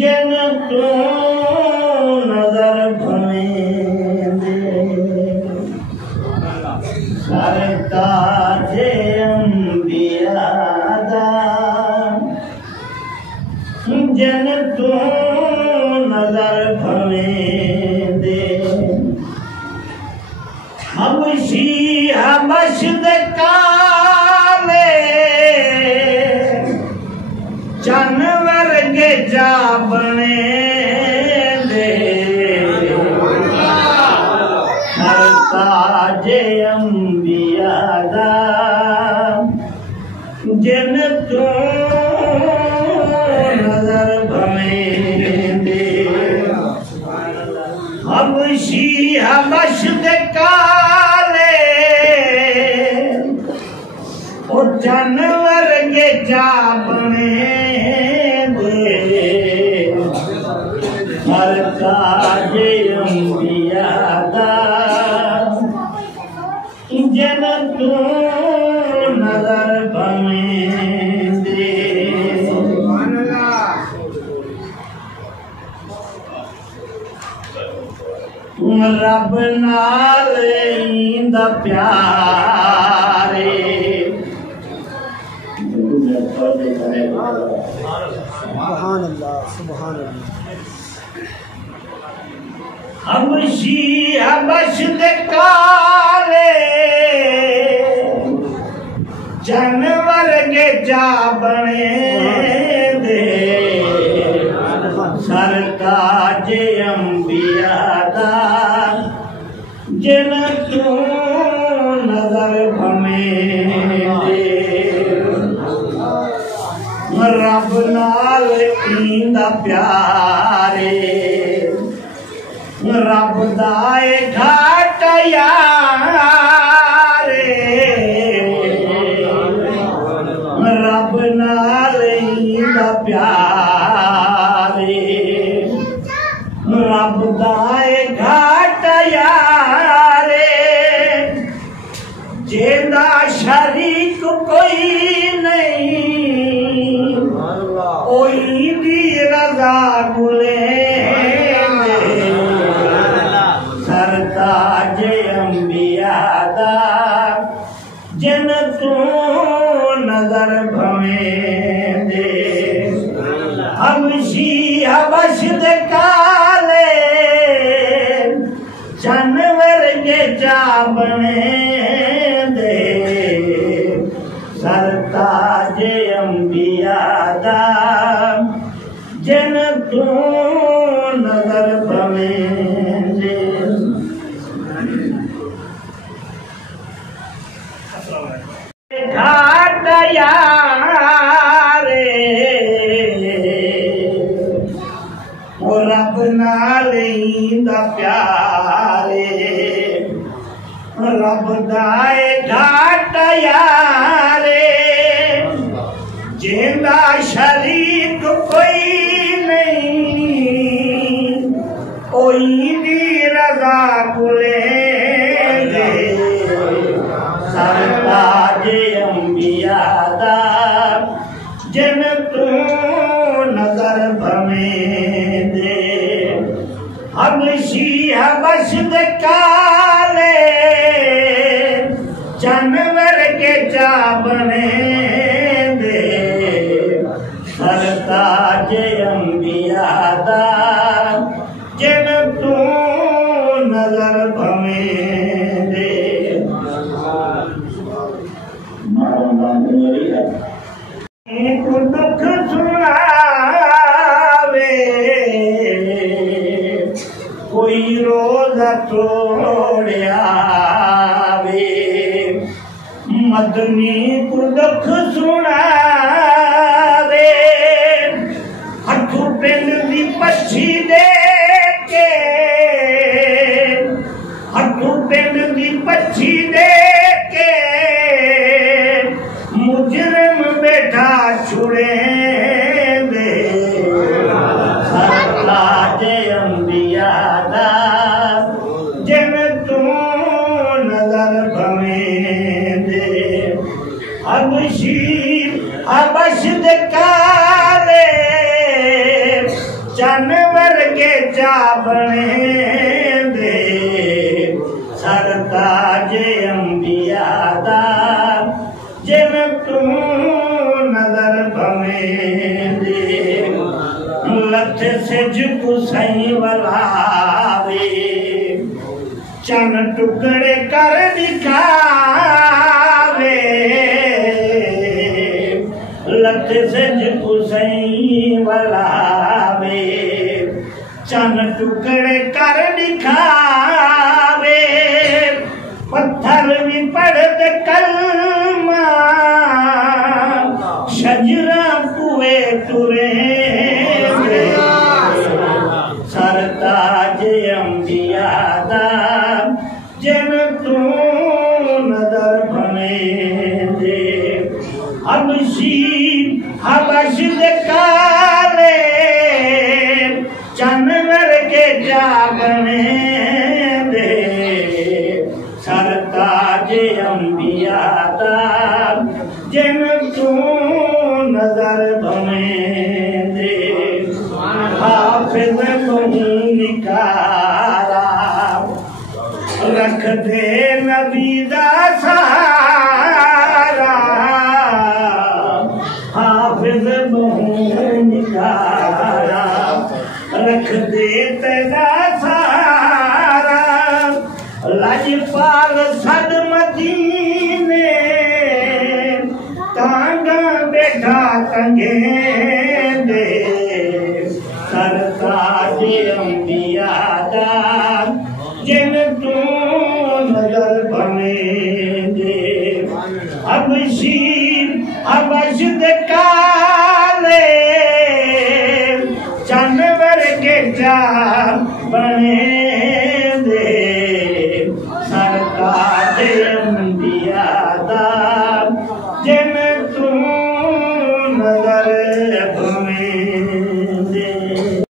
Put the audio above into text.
जन तू नजर भमेंदे सरताजे अंबिया दा जन तू नजर भमेंदे हबशी हबश दे काले जानवर के जा बने दे सरताजे अंबिया दा जिन तू नजर भमेंदे हबशी हबश दे काले ओ जानवर के जा बने सरताजे अंबिया दा जन तू नजर भमेंदे रब नाल इंदा प्यारे सुभान अल्लाह सुभान अल्लाह हबशी हबश दे काले जानवर के जा बने दे सरताजे अंबिया दा जिन तू नजर भमेंदे रब नाल इंदा प्यारे रब दाए घाट यारे रब नाल इंदा प्यारे रब दाए घाट यारे जेंदा शरीक कोई नहीं कोई दी रजा गुले सरताजे अंबिया दा जिन तू नजर भमेंदे हबशी हबश दे काले जानवर के जा बने दे सरताजे अंबिया दा जिन तू नजर भमेंदे घाट यारे ओ रब नाल इंदा प्यारे रब दाए घाट यारे जेंदा शरीक कोई नहीं कोई दी रजा कुले दे सरताजे अंबिया दा जिन तू नजर भमेंदे हबशी हबश दे काले जानवर के जा बने दे सरताजे अंबिया दा जिन तू नजर भमेंदे एक दुख सुनावे कोई रोजा तोड़ियावे मदनी को दुख सुनावे हथू पिंड दी पछी दे के हथू पिंड दी पछी दे के मुजरिम बेटा छुड़े दे सरताजे अंबिया दा जिन तू नजर भमेंदे बने हबश दे काले जानवर के चा बने दे सरताज अंबिया दा जिन तू नजर बने दे लथ सिज कुसई वलावे चन टुकड़े कर दिखावे लथ सिज कुसई वलावे चन टुकड़े कर दिखावे पत्थर भी पढ़त कलमा शजरा कुए तुरे सरताज अंबिया दा जिन तू नजर बने दे हबश दे काले जानवर के जा बने दे सरताज अंबिया दा जिन तू नजर बने दे हाफिज निकारा रख दे नबी दा सहारा हाफिज निकारा रख दे तेरा सहारा लाजपाल सद मदीने तांगा बैठा कंगे दे सरताज अंबिया दा जिन तू नजर बने दे हबश दे